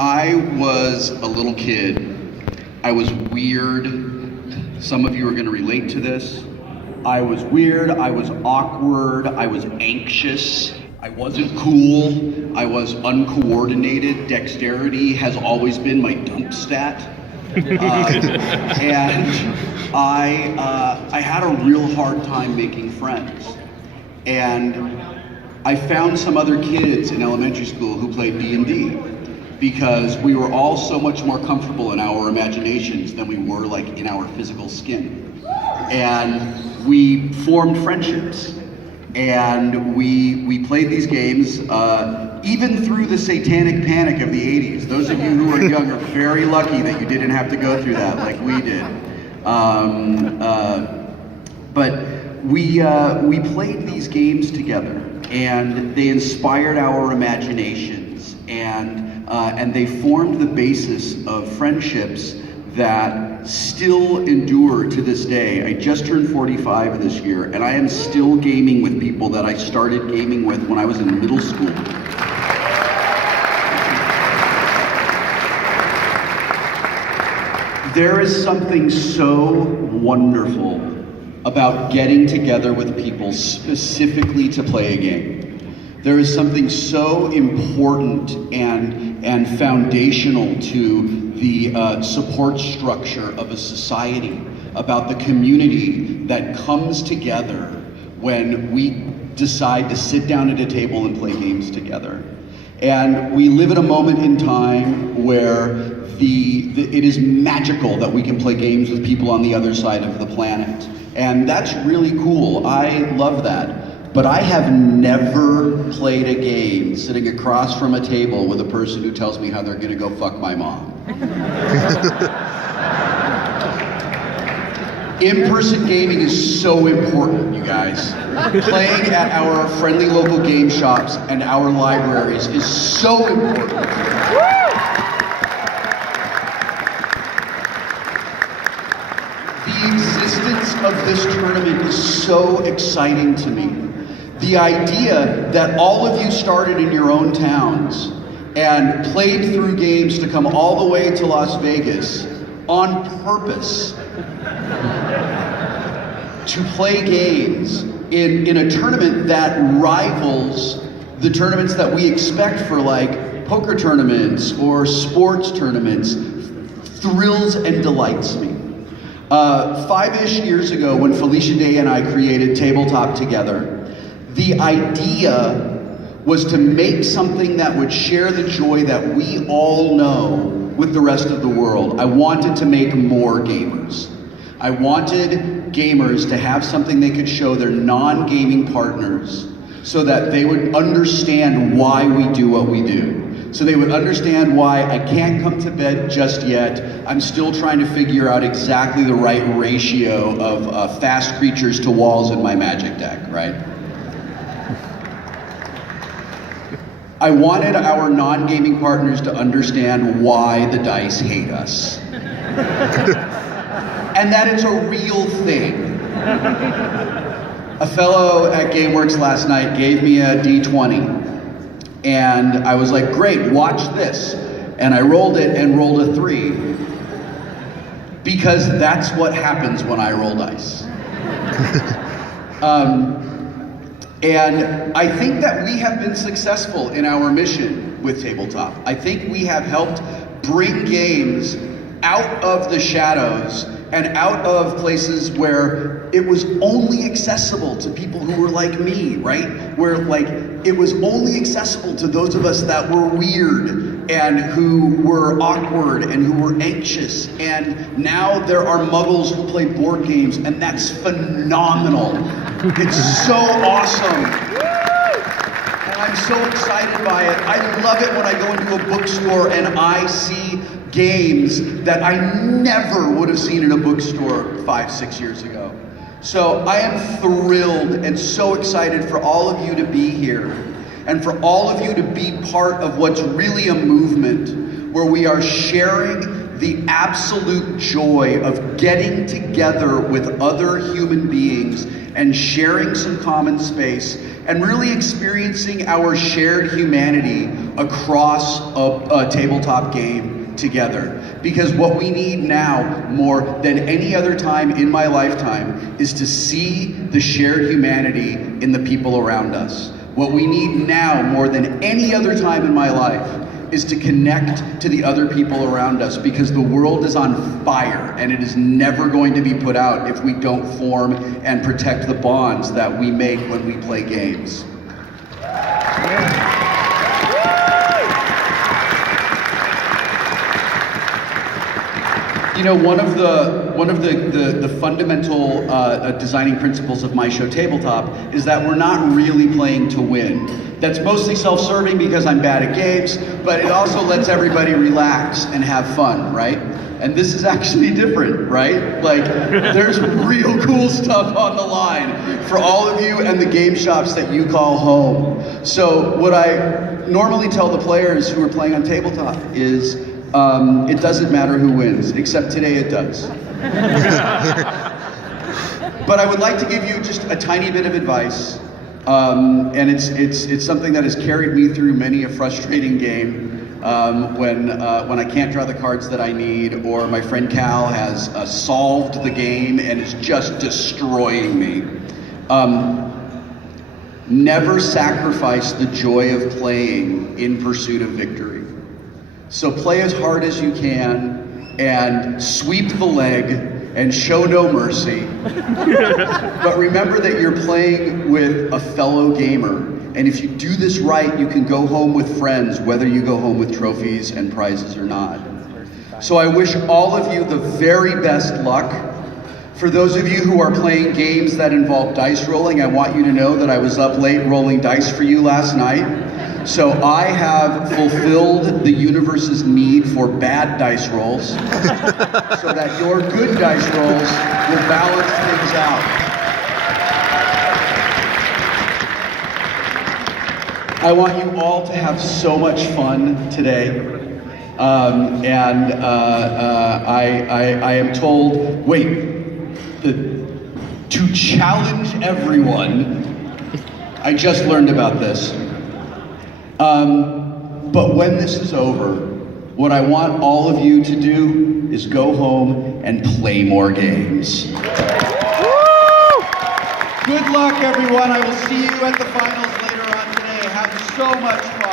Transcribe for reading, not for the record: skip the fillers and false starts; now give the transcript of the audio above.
I was a little kid. I was weird. Some of you are going to relate to this. I was weird, I was awkward, I was anxious, I wasn't cool, I was uncoordinated. Dexterity has always been my dump stat. And I had a real hard time making friends. And I found some other kids in elementary school who played D&D because we were all so much more comfortable in our imaginations than we were like in our physical skin. And we formed friendships, and we played these games even through the satanic panic of the 80s. Those of you who are young are very lucky that you didn't have to go through that like we did. But we played these games together, and they inspired our imaginations, and they formed the basis of friendships that still endure to this day. I just turned 45 this year, and I am still gaming with people that I started gaming with when I was in middle school. There is something so wonderful about getting together with people specifically to play a game. There is something so important and foundational to the support structure of a society, about the community that comes together when we decide to sit down at a table and play games together. And we live at a moment in time where it is magical that we can play games with people on the other side of the planet. And that's really cool. I love that. But I have never played a game sitting across from a table with a person who tells me how they're gonna go fuck my mom. In-person gaming is so important, you guys. Playing at our friendly local game shops and our libraries is so important. The existence of this tournament is so exciting to me. The idea that all of you started in your own towns and played through games to come all the way to Las Vegas on purpose to play games in a tournament that rivals the tournaments that we expect for like poker tournaments or sports tournaments thrills and delights me. 5-ish years ago, when Felicia Day and I created Tabletop together, the idea was to make something that would share the joy that we all know with the rest of the world. I wanted to make more gamers. I wanted gamers to have something they could show their non-gaming partners so that they would understand why we do what we do. So they would understand why I can't come to bed just yet. I'm still trying to figure out exactly the right ratio of fast creatures to walls in my magic deck, right? I wanted our non-gaming partners to understand why the dice hate us. And that it's a real thing. A fellow at GameWorks last night gave me a D20. And I was like, great, watch this. And I rolled it and rolled a 3. Because that's what happens when I roll dice. And I think that we have been successful in our mission with Tabletop. I think we have helped bring games out of the shadows and out of places where it was only accessible to people who were like me, right? Where like it was only accessible to those of us that were weird and who were awkward and who were anxious. And now there are muggles who play board games, and that's phenomenal. It's so awesome. And I'm so excited by it. I love it when I go into a bookstore and I see games that I never would have seen in a bookstore 5-6 years ago. So I am thrilled and so excited for all of you to be here and for all of you to be part of what's really a movement where we are sharing the absolute joy of getting together with other human beings and sharing some common space and really experiencing our shared humanity across a tabletop game together. Because what we need now, more than any other time in my lifetime, is to see the shared humanity in the people around us. What we need now, more than any other time in my life, is to connect to the other people around us, because the world is on fire and it is never going to be put out if we don't form and protect the bonds that we make when we play games. You know, one of the fundamental designing principles of my show Tabletop is that we're not really playing to win. That's mostly self-serving because I'm bad at games, but it also lets everybody relax and have fun, right? And this is actually different, right? Like, there's real cool stuff on the line for all of you and the game shops that you call home. So what I normally tell the players who are playing on Tabletop is, it doesn't matter who wins, except today it does. But I would like to give you just a tiny bit of advice, and it's something that has carried me through many a frustrating game when I can't draw the cards that I need, or my friend Cal has solved the game and is just destroying me. Never sacrifice the joy of playing in pursuit of victory. So play as hard as you can and sweep the leg and show no mercy. But remember that you're playing with a fellow gamer. And if you do this right, you can go home with friends, whether you go home with trophies and prizes or not. So I wish all of you the very best luck. For those of you who are playing games that involve dice rolling, I want you to know that I was up late rolling dice for you last night. So I have fulfilled the universe's need for bad dice rolls so that your good dice rolls will balance things out. I want you all to have so much fun today. I am told, to challenge everyone. I just learned about this. But when this is over, what I want all of you to do is go home and play more games. Woo! Good luck, everyone. I will see you at the finals later on today. Have so much fun.